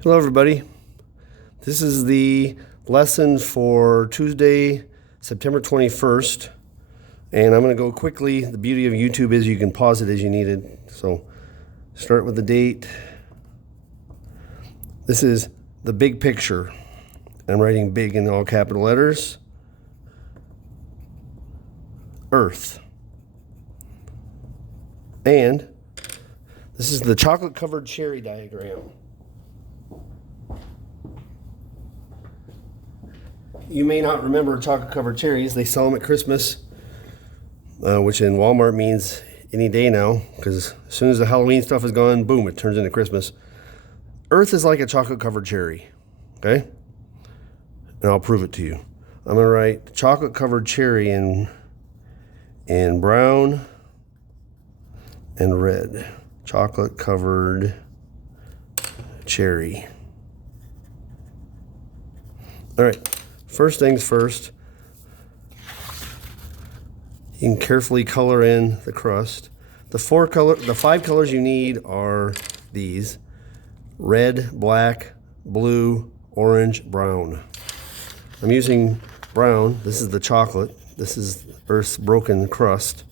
Hello everybody. This is the lesson for Tuesday, September 21st. And I'm going to go quickly. The beauty of YouTube is you can pause it as you need it. So start with the date. This is the big picture. I'm writing big in all capital letters. Earth. And this is the chocolate covered cherry diagram. You may not remember chocolate covered cherries. They sell them at Christmas, which in Walmart means any day now, because as soon as the Halloween stuff is gone, boom, it turns into Christmas. Earth is like a chocolate covered cherry, okay? And I'll prove it to you. I'm gonna write chocolate covered cherry in brown and red. Chocolate covered cherry. All right. First things first, you can carefully color in the crust. The five colors you need are these: red, black, blue, orange, brown. I'm using brown. This is the chocolate. This is Earth's broken crust.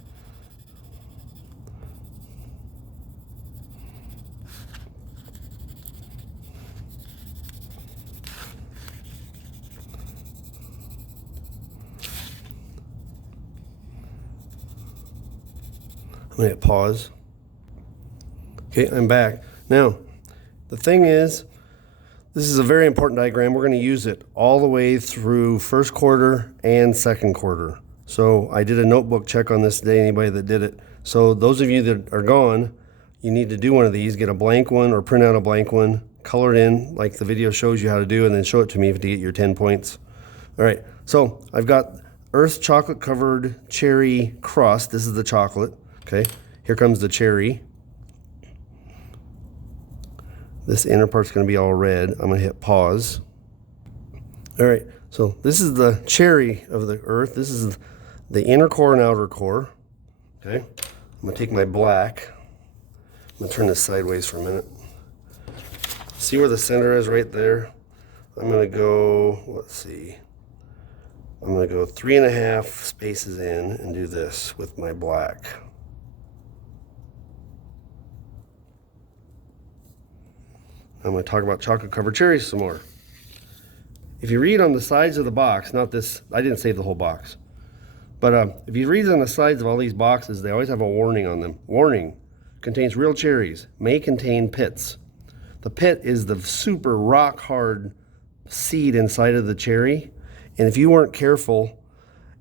I'm going to hit pause. Okay, I'm back. Now, the thing is, this is a very important diagram. We're going to use it all the way through first quarter and second quarter. So I did a notebook check on this today, anybody that did it. So those of you that are gone, you need to do one of these, get a blank one or print out a blank one, color it in like the video shows you how to do, and then show it to me to get your 10 points. All right, so I've got Earth's chocolate covered cherry crust. This is the chocolate. Okay, here comes the cherry. This inner part's going to be all red. I'm going to hit pause. All right, so this is the cherry of the Earth. This is the inner core and outer core. Okay, I'm going to take my black. I'm going to turn this sideways for a minute. See where the center is right there? I'm going to go, let's see. I'm going to go 3.5 spaces in and do this with my black. I'm going to talk about chocolate covered cherries some more. If you read on the sides of the box, not this, I didn't save the whole box, but if you read on the sides of all these boxes, they always have a warning on them. Warning, contains real cherries, may contain pits. The pit is the super rock hard seed inside of the cherry, and if you weren't careful,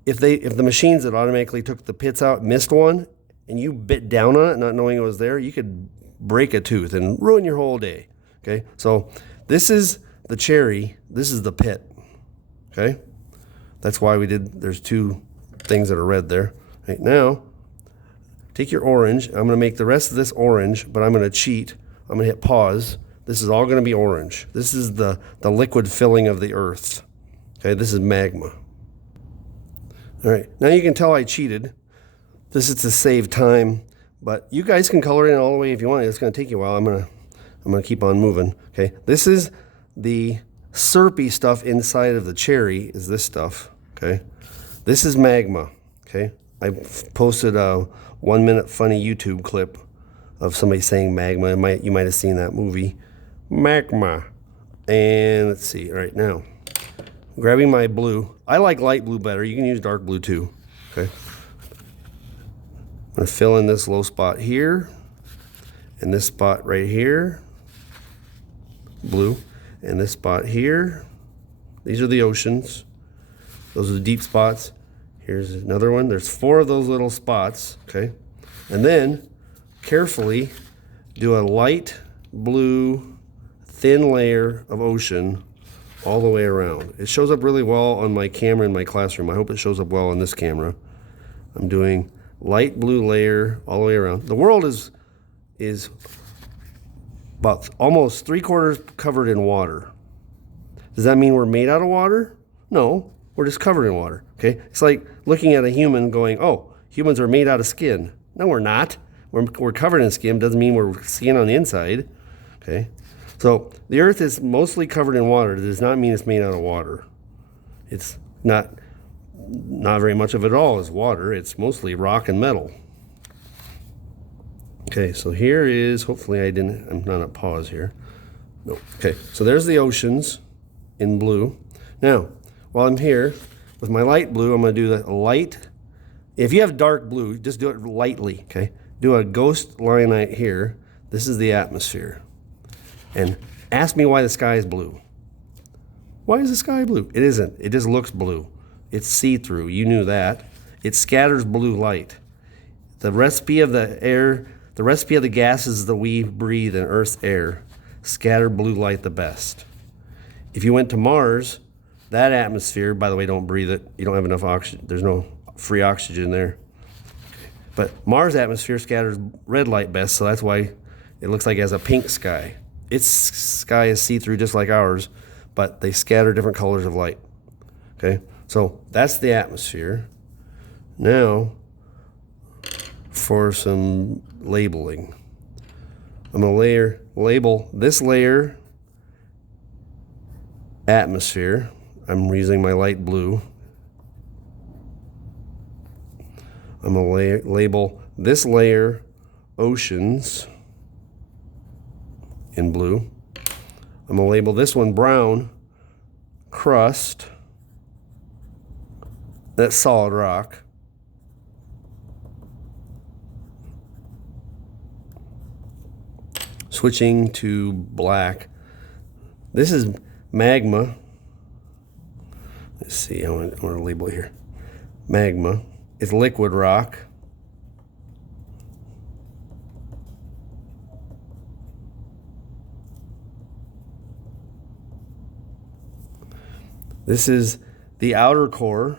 if the machines that automatically took the pits out missed one, and you bit down on it not knowing it was there, you could break a tooth and ruin your whole day. Okay, so this is the cherry, this is the pit, okay? That's why there's two things that are red there. Right, now, take your orange. I'm gonna make the rest of this orange, but I'm gonna cheat. I'm gonna hit pause. This is all gonna be orange. This is the liquid filling of the Earth. Okay, this is magma. All right, now you can tell I cheated. This is to save time, but you guys can color in all the way if you want. It's gonna take you a while. I'm gonna keep on moving. Okay, this is the syrupy stuff inside of the cherry. Is this stuff? Okay, this is magma. Okay, I posted a 1-minute funny YouTube clip of somebody saying magma. You might have seen that movie, magma. And let's see. All right, now grabbing my blue. I like light blue better. You can use dark blue too. Okay, I'm gonna fill in this low spot here, and this spot right here. Blue, and this spot here. These are the oceans. Those are the deep spots. Here's another one. There's 4 of those little spots, okay? And then carefully do a light blue thin layer of ocean all the way around. It shows up really well on my camera in my classroom. I hope it shows up well on this camera. I'm doing light blue layer all the way around. The world is about almost 3/4 covered in water. Does that mean we're made out of water? No, we're just covered in water, okay? It's like looking at a human going, oh, humans are made out of skin. No, we're not. We're covered in skin. Doesn't mean we're skin on the inside, okay? So the Earth is mostly covered in water. It does not mean it's made out of water. It's not very much of it all is water. It's mostly rock and metal. Okay, so here is, hopefully I'm not at pause here. No. Okay, so there's the oceans in blue. Now, while I'm here, with my light blue, I'm going to do the light. If you have dark blue, just do it lightly, okay? Do a ghost line right here. This is the atmosphere. And ask me why the sky is blue. Why is the sky blue? It isn't. It just looks blue. It's see-through. You knew that. It scatters blue light. The recipe of the air, the recipe of the gases that we breathe in Earth's air, scatter blue light the best. If you went to Mars, that atmosphere, by the way, don't breathe it. You don't have enough oxygen. There's no free oxygen there. But Mars' atmosphere scatters red light best, so that's why it looks like it has a pink sky. Its sky is see-through just like ours, but they scatter different colors of light. Okay, so that's the atmosphere. Now, for some labeling. I'm going to label this layer atmosphere. I'm using my light blue. I'm going to label this layer oceans in blue. I'm going to label this one brown, crust. That's solid rock. Switching to black. This is magma. Let's see, I want to label it here. Magma is liquid rock. This is the outer core.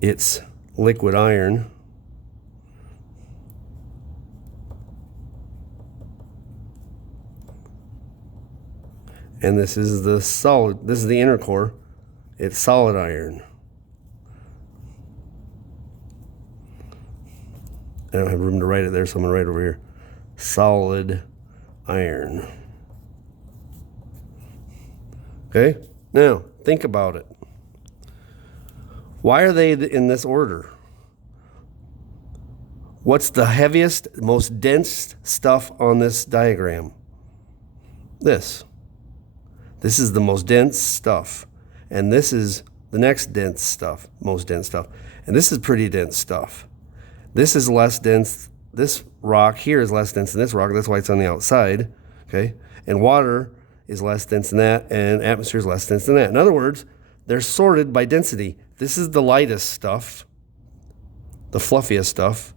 It's liquid iron. And this is the solid, this is the inner core. It's solid iron. I don't have room to write it there, so I'm going to write over here. Solid iron. Okay? Now, think about it. Why are they in this order? What's the heaviest, most dense stuff on this diagram? This. This is the most dense stuff. And this is the next dense stuff, most dense stuff. And this is pretty dense stuff. This is less dense. This rock here is less dense than this rock. That's why it's on the outside. Okay? And water is less dense than that, and atmosphere is less dense than that. In other words, they're sorted by density. This is the lightest stuff, the fluffiest stuff.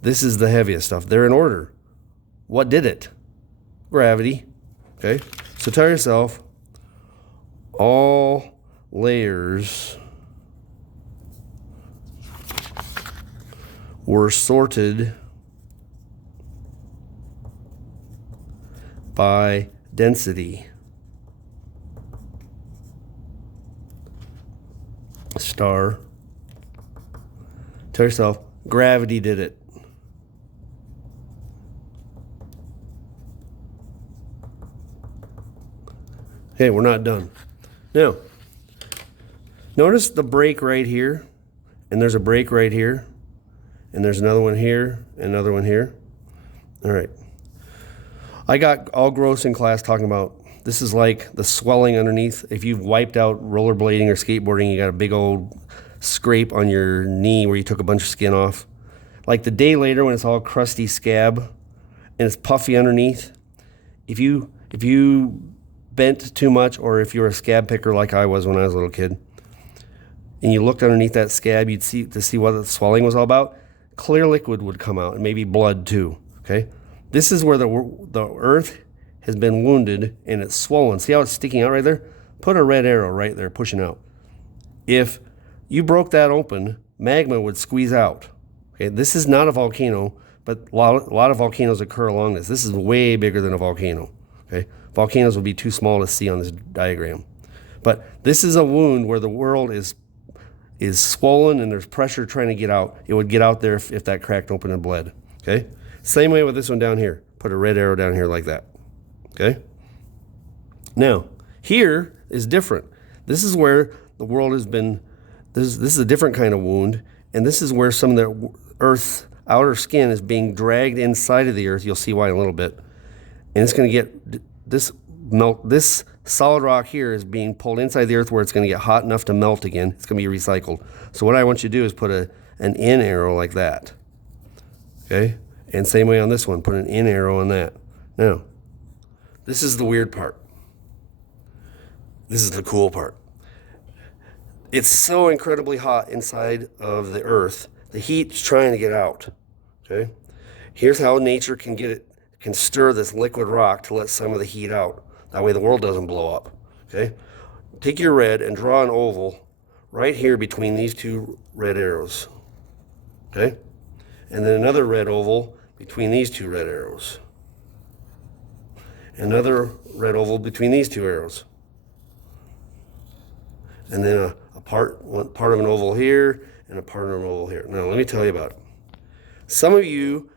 This is the heaviest stuff. They're in order. What did it? Gravity. Okay? So tell yourself, all layers were sorted by density. Star. Tell yourself, gravity did it. Okay, we're not done. Now, notice the break right here, and there's a break right here, and there's another one here, and another one here. All right. I got all gross in class talking about this is like the swelling underneath. If you've wiped out rollerblading or skateboarding, you got a big old scrape on your knee where you took a bunch of skin off. Like the day later when it's all crusty scab and it's puffy underneath, if you bent too much, or if you were a scab picker like I was when I was a little kid, and you looked underneath that scab, you'd see what the swelling was all about. Clear liquid would come out, and maybe blood too. Okay, this is where the earth has been wounded and it's swollen. See how it's sticking out right there? Put a red arrow right there pushing out. If you broke that open, magma would squeeze out. Okay, this is not a volcano, but a lot of volcanoes occur along this. This is way bigger than a volcano. Okay, volcanoes would be too small to see on this diagram. But this is a wound where the world is swollen and there's pressure trying to get out. It would get out there if that cracked open and bled. Okay? Same way with this one down here. Put a red arrow down here like that. Okay? Now, here is different. This is where the world has been, this is a different kind of wound, and this is where some of the Earth's outer skin is being dragged inside of the Earth. You'll see why in a little bit. And it's going to get, this solid rock here is being pulled inside the Earth where it's going to get hot enough to melt again. It's going to be recycled. So what I want you to do is put an in arrow like that. Okay? And same way on this one, put an in arrow on that. Now, this is the weird part. This is the cool part. It's so incredibly hot inside of the Earth. The heat's trying to get out. Okay? Here's how nature can stir this liquid rock to let some of the heat out. That way the world doesn't blow up. Okay? Take your red and draw an oval right here between these two red arrows. Okay? And then another red oval between these two red arrows. Another red oval between these two arrows. And then a part of an oval here and a part of an oval here. Now, let me tell you about it. Some of you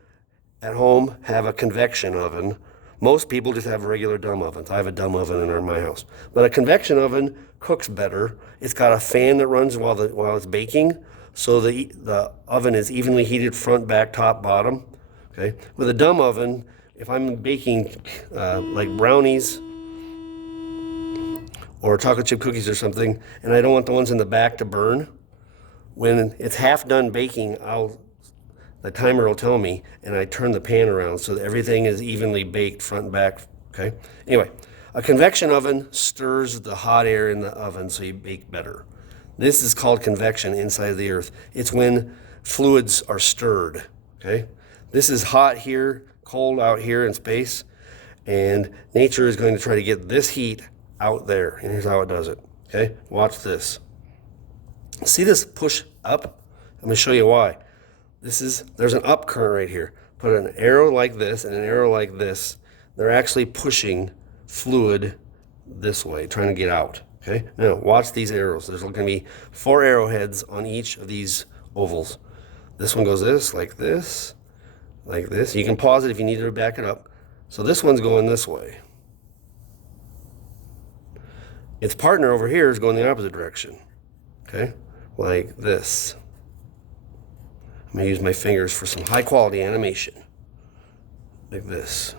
at home have a convection oven. Most people just have regular dumb ovens. I have a dumb oven in my house. But a convection oven cooks better. It's got a fan that runs while it's baking, so the oven is evenly heated front, back, top, bottom. Okay. With a dumb oven, if I'm baking like brownies or chocolate chip cookies or something, and I don't want the ones in the back to burn, when it's half done baking, the timer will tell me, and I turn the pan around so that everything is evenly baked front and back. Okay. Anyway, a convection oven stirs the hot air in the oven so you bake better. This is called convection inside of the Earth. It's when fluids are stirred. Okay. This is hot here, cold out here in space, and nature is going to try to get this heat out there. And here's how it does it. Okay. Watch this. See this push up? I'm going to show you why. There's an up current right here. Put an arrow like this and an arrow like this. They're actually pushing fluid this way, trying to get out. Okay? Now, watch these arrows. There's going to be 4 arrowheads on each of these ovals. This one goes like this, like this. You can pause it if you need to back it up. So this one's going this way. Its partner over here is going the opposite direction. Okay? Like this. I'm going to use my fingers for some high quality animation. Like this.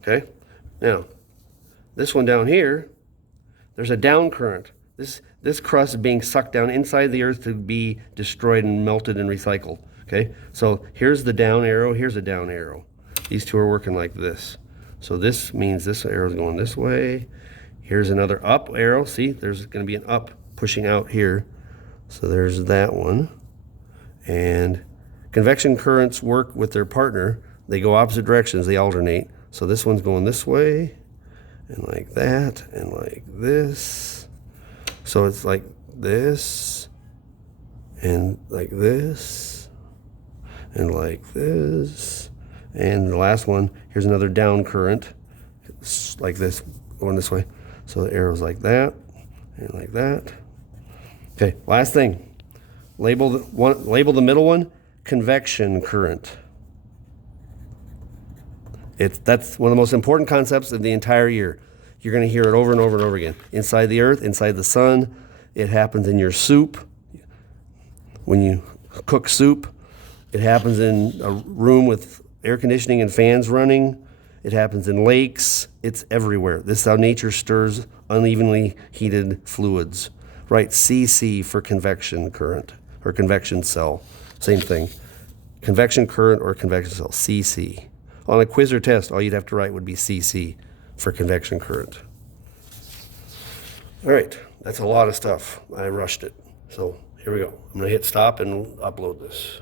Okay? Now, this one down here, there's a down current. This crust is being sucked down inside the Earth to be destroyed and melted and recycled. Okay? So here's the down arrow, here's a down arrow. These two are working like this. So this means this arrow is going this way. Here's another up arrow. See, there's going to be an up pushing out here. So there's that one. And convection currents work with their partner. They go opposite directions, they alternate. So this one's going this way, and like that, and like this. So it's like this, and like this, and like this. And the last one, here's another down current. It's like this, going this way. So the arrow's like that, and like that. Okay, last thing. Label the middle one, convection current. That's one of the most important concepts of the entire year. You're going to hear it over and over and over again. Inside the Earth, inside the sun. It happens in your soup. When you cook soup, it happens in a room with air conditioning and fans running. It happens in lakes. It's everywhere. This is how nature stirs unevenly heated fluids. Write CC for convection current or convection cell. Same thing. Convection current or convection cell, CC. On a quiz or test, all you'd have to write would be CC for convection current. All right, that's a lot of stuff. I rushed it. So here we go. I'm going to hit stop and upload this.